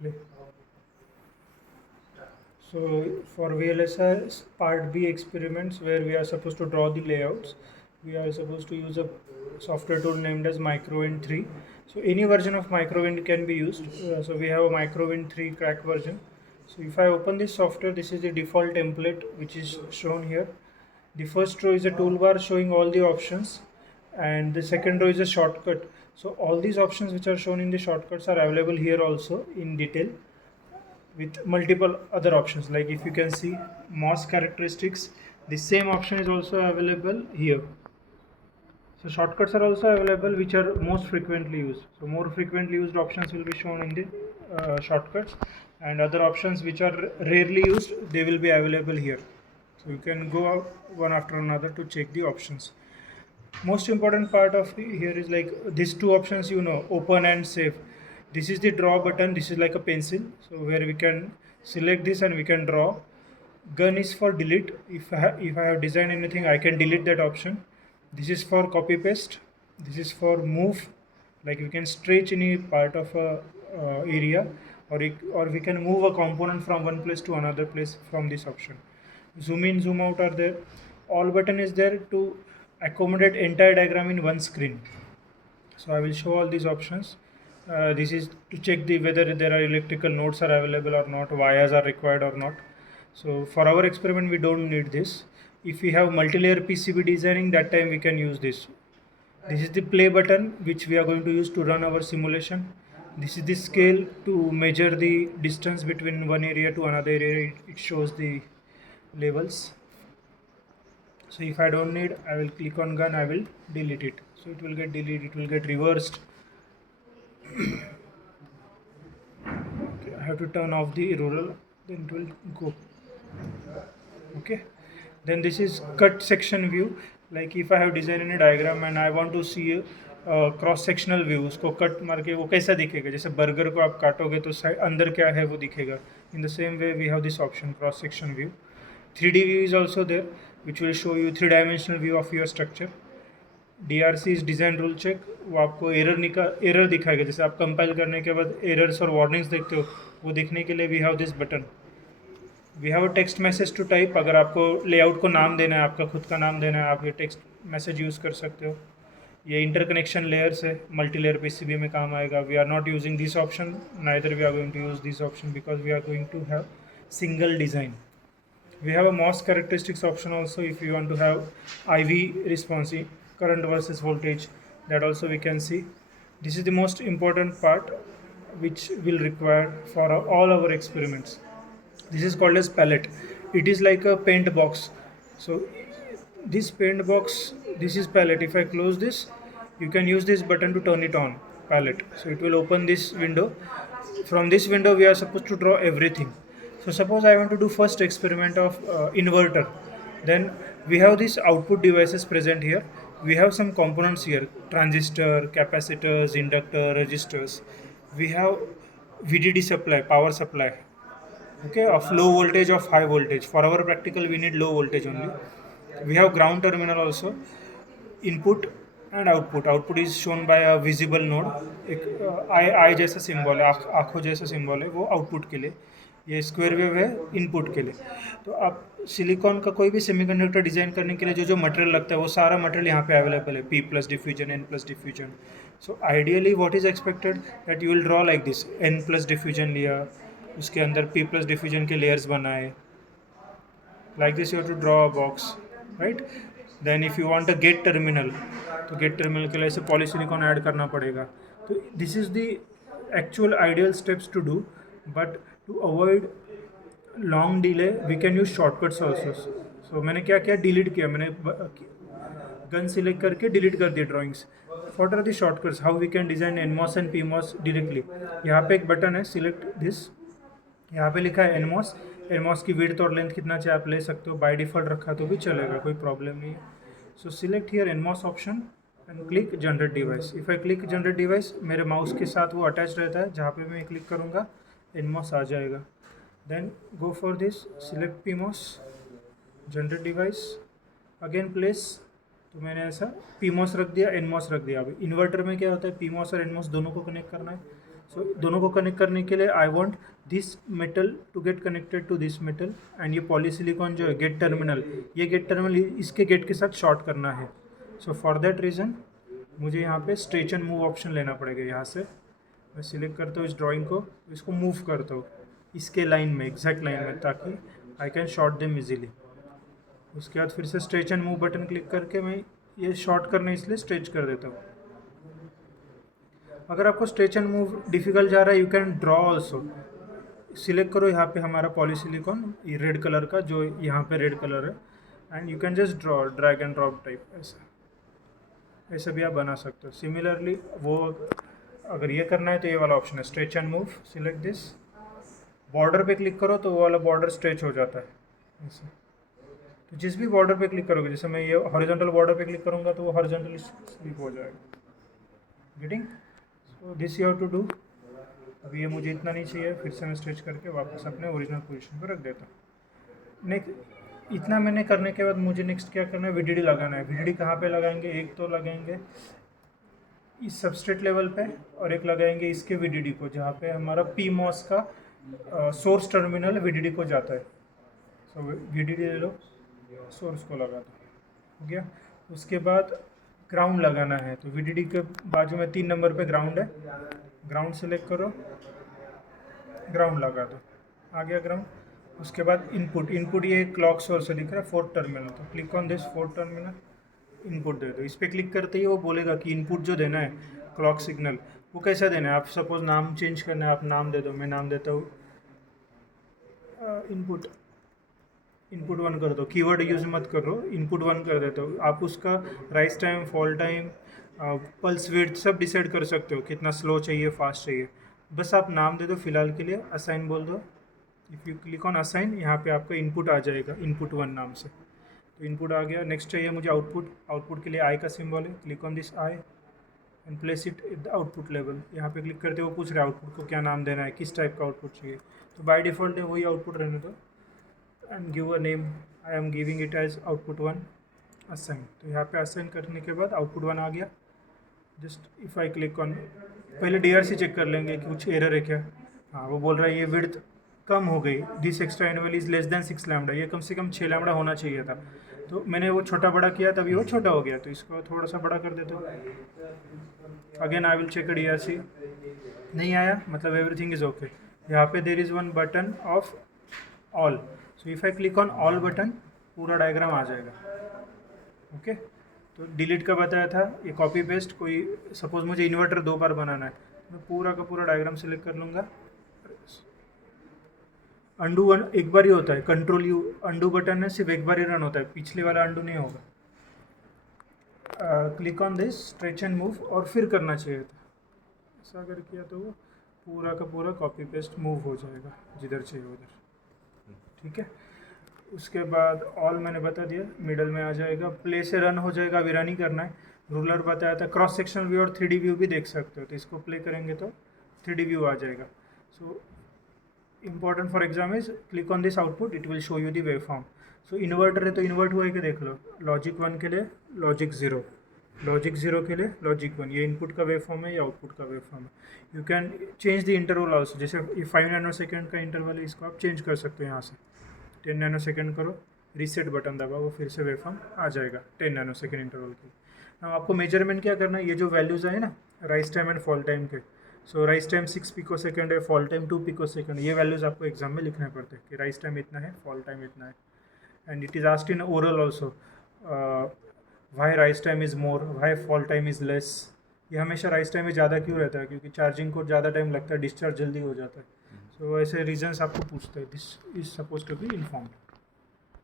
Play. So for VLSI part B experiments where we are supposed to draw the layouts, we are supposed to use a software tool named as MicroWind 3. So any version of MicroWind can be used. So we have a MicroWind 3 crack version. So if I open this software, this is the default template which is shown here. The first row is a toolbar showing all the options, and the second row is a shortcut. So all these options which are shown in the shortcuts are available here also in detail with multiple other options. Like if you can see MOS characteristics, the same option is also available here. So shortcuts are also available which are most frequently used. So more frequently used options will be shown in the shortcuts, and other options which are rarely used, they will be available here. So you can go out one after another to check the options. Most important part of here is like these two options, open and save. This is the draw button. This is like a pencil, so where we can select this and we can draw. Gun is for delete. If I have designed anything, I can delete that option. This is for copy paste. This is for move, like we can stretch any part of a area, or we can move a component from one place to another place from this option. Zoom in, zoom out are there. All button is there to accommodate entire diagram in one screen. So I will show all these options. This is to check the whether there are electrical nodes are available or not, wires are required or not. So for our experiment we don't need this. If we have multi-layer PCB designing, that time we can use this. This is the play button which we are going to use to run our simulation. This is the scale to measure the distance between one area to another area. It shows the levels. So if I don't need, I will click on gun, I will delete it. So it will get deleted, it will get reversed. Okay, I have to turn off the rural, then it will go. Okay, then this is cut section view. Like if I have designed in a diagram and I want to see cross sectional view, उसको cut मार के वो कैसा दिखेगा, जैसे burger को आप काटोगे तो अंदर क्या है वो दिखेगा. In the same way we have this option cross section view. 3D view is also there which will show you three dimensional view of your structure. DRC is design rule check. वो आपको error दिखाएगा, जैसे आप compile करने के बाद errors और warnings देखते हो, वो देखने के लिए we have this button. We have a text message to type. अगर आपको लेआउट को नाम देना है, आपका खुद का नाम देना है, आप ये टेक्स्ट मैसेज यूज़ कर सकते हो. ये इंटरकनेक्शन लेयर्स है, मल्टी लेयर पीसीबी में काम आएगा. We are not using this option, neither we are going to use this option because we are going to have single design. We have a MOS characteristics option also if you want to have IV response, current versus voltage, that also we can see. This is the most important part which will require for all our experiments. This is called as palette. It is like a paint box. So this paint box, this is palette. If I close this, you can use this button to turn it on, palette. So it will open this window. From this window we are supposed to draw everything. So suppose I want to do first experiment of inverter. Then we have these output devices present here. We have some components here: transistor, capacitors, inductor, resistors. We have VDD supply, power supply. Okay, of low voltage, of high voltage. For our practical, we need low voltage only. We have ground terminal also. Input and output. Output is shown by a visible node. एक आई जैसा symbol है, आँखों जैसा symbol है, वो output के लिए. ये स्क्वायर वेव है इनपुट के लिए. तो आप सिलिकॉन का कोई भी सेमीकंडक्टर डिज़ाइन करने के लिए जो जो मटेरियल लगता है वो सारा मटेरियल यहाँ पे अवेलेबल है. P plus diffusion, N plus diffusion. So ideally what is expected that you will draw like this. N plus diffusion लिया, उसके अंदर P प्लस डिफ्यूजन के लेयर्स बनाए. Like this you have to draw a box, right. Then if you want a gate terminal, तो gate terminal के लिए ऐसे polysilicon add करना पड़ेगा. तो this is the actual ideal steps to do. But to avoid long delay we can use shortcuts also. So मैंने क्या किया, डिलीट किया. मैंने गन सिलेक्ट करके डिलीट कर दिया drawings. What are the shortcuts, how we can design NMOS and PMOS directly. यहाँ पे एक बटन है, सिलेक्ट दिस. यहाँ पे लिखा है एनमॉस. एनमॉस की विड्थ और लेंथ कितना चाहिए आप ले सकते हो. बाय डिफ़ॉल्ट रखा तो भी चलेगा, कोई प्रॉब्लम नहीं है. सो select here NMOS option and click generate device. If I click generate device, मेरे माउस के साथ वो अटैच रहता है. जहाँ पे मैं क्लिक करूँगा एनमॉस आ जाएगा. Then go for this, select PMOS, generate device, again place. तो मैंने ऐसा पीमॉस रख दिया, एनमॉस रख दिया. अब इन्वर्टर में क्या होता है, पीमॉस और एनमॉस दोनों को कनेक्ट करना है. सो दोनों को कनेक्ट करने के लिए I want this metal to gate connected to this metal, and ये पॉलीसिलिकॉन जो है गेट टर्मिनल, ये गेट टर्मिनल इसके गेट के साथ शॉर्ट करना है. सो फॉर दैट रीज़न मुझे यहाँ पे स्ट्रेच एंड मूव ऑप्शन लेना पड़ेगा. यहाँ से मैं सिलेक्ट करता हूँ इस ड्राइंग को, इसको मूव करता हूँ इसके लाइन में, एग्जैक्ट लाइन में, ताकि I can short them easily. उसके बाद फिर से stretch and move button click करके मैं ये शॉर्ट करने इसलिए स्ट्रेच कर देता हूँ. अगर आपको स्ट्रेच एंड मूव डिफिकल्ट जा रहा है, you can draw also. Select करो यहाँ पे हमारा पॉलीसिलिकॉन, ये रेड कलर का, जो यहाँ पे रेड कलर है, and you can just draw, drag and drop type, ऐसा भी आप बना सकते हो. सिमिलरली वो अगर ये करना है तो ये वाला ऑप्शन है stretch and move. Select this, border पे क्लिक करो तो वो वाला बॉर्डर स्ट्रेच हो जाता है ऐसे. तो जिस भी बॉर्डर पे क्लिक करोगे, जैसे मैं ये हॉरिजॉन्टल बॉर्डर पे क्लिक करूँगा तो वो हॉरिजॉन्टली स्लिप हो जाएगा. Getting? So this you have to do. अभी ये मुझे इतना नहीं चाहिए, फिर से मैं स्ट्रेच करके वापस अपने ओरिजिनल पोजीशन पर रख देता हूँ. नेक्स्ट इतना मैंने करने के बाद मुझे नेक्स्ट क्या करना है, वीडीडी लगाना है. वीडीडी कहाँ पे लगाएंगे? एक तो लगाएंगे इस सबस्ट्रेट लेवल पे, और एक लगाएंगे इसके वीडीडी को, जहाँ पे हमारा PMOS का सोर्स टर्मिनल वीडीडी को जाता है. सो वीडीडी ले लो, सोर्स को लगा दो, हो गया. उसके बाद ग्राउंड लगाना है, तो वीडीडी के बाजू में 3 नंबर पे ग्राउंड है, ग्राउंड सेलेक्ट करो, ग्राउंड लगा दो, आ गया ग्राउंड. उसके बाद इनपुट ये क्लॉक सोर्स दिख रहा है, 4th टर्मिनल, तो click on this 4th terminal, input दे दो. इस पर क्लिक करते ही वो बोलेगा कि इनपुट जो देना है क्लॉक सिग्नल, वो कैसा देना है. आप सपोज नाम चेंज करना है, आप नाम दे दो. मैं नाम देता हूँ इनपुट 1 कर दो. कीवर्ड यूज़ मत करो, इनपुट 1 कर देता हूँ. आप उसका rise time, fall time, pulse width सब डिसाइड कर सकते हो, कितना स्लो चाहिए, फास्ट चाहिए. बस आप नाम दे दो फिलहाल के लिए. असाइन बोल दो. If you click on assign, यहाँ पे आपका इनपुट आ जाएगा इनपुट 1 नाम से. तो इनपुट आ गया. नेक्स्ट चाहिए मुझे आउटपुट के लिए आई का सिंबल है. Click on this I and place it at the output level. यहाँ पे क्लिक करते वो पूछ रहे आउटपुट को क्या नाम देना है, किस टाइप का आउटपुट चाहिए. तो बाय डिफ़ॉल्ट है वही आउटपुट रहने दो, and give a name. I am giving it as output 1 assign. तो यहाँ पे असाइन करने के बाद आउटपुट 1 आ गया. Just if I click on, पहले DRC चेक कर लेंगे कि कुछ एरर है क्या. हाँ, वो बोल रहा है ये विड्थ कम हो गई, this extra annual is less than 6 lambda. ये कम से कम 6 लैम्डा होना चाहिए था. तो मैंने वो छोटा बड़ा किया तभी वो छोटा हो गया, तो इसको थोड़ा सा बड़ा कर देता हूँ. Again I will check DRC. नहीं आया मतलब एवरीथिंग इज़ ओके. यहाँ पे there is one button of all. So if I click on all button, पूरा डायग्राम आ जाएगा. ओके. तो डिलीट का बताया था, ये कॉपी पेस्ट. कोई सपोज मुझे इन्वर्टर 2 बार बनाना है, मैं पूरा का पूरा डायग्राम सेलेक्ट कर लूँगा. अंडू एक बार ही होता है, कंट्रोल यू अंडू बटन है, सिर्फ एक बार ही रन होता है, पिछले वाला अंडू नहीं होगा. Click on this stretch and move, और फिर करना चाहिए था. ऐसा अगर किया तो वो पूरा का पूरा कॉपी पेस्ट मूव हो जाएगा जिधर चाहिए उधर. ठीक है. उसके बाद ऑल मैंने बता दिया, मिडल में आ जाएगा, प्ले से रन हो जाएगा. अभी रन ही करना है. रूलर बताया था, क्रॉस सेक्शनल व्यू और 3D व्यू भी देख सकते हो. तो इसको प्ले करेंगे तो 3D व्यू आ जाएगा. सो important for exam is click on this output, it will show you the waveform. So inverter है तो इन्वर्ट हुआ है कि देख लो. लॉजिक 1 के लिए लॉजिक 0, लॉजिक 0 के लिए लॉजिक 1. ये इनपुट का वेवफॉर्म है, ये आउटपुट का वेवफॉर्म है. You can change the interval also. जैसे ये 5 नैनोसेकेंड का इंटरवल है, इसको आप चेंज कर सकते हो. यहाँ से 10 नैनोसेकेंड करो, रीसेट बटन दबा, वो फिर से वेवफॉर्म आ जाएगा 10 नैनोसेकेंड इंटरवल के. अब आपको मेजरमेंट क्या करना है, ये जो वैल्यूज़ आए ना rise time and fall time के. सो राइज टाइम 6 पिकोसेकंड है, फॉल टाइम 2 पिकोसेकंड. ये वैल्यूज़ आपको एग्जाम में लिखने पड़ते हैं कि राइज टाइम इतना है, फॉल टाइम इतना है. And it is asked in oral also, why rise time is more, why fall time is less. ये हमेशा राइज टाइम में ज़्यादा क्यों रहता है, क्योंकि चार्जिंग को ज़्यादा टाइम लगता है, डिस्चार्ज जल्दी हो जाता है. सो ऐसे रीजंस आपको पूछते हैं. This is suppose to be informed.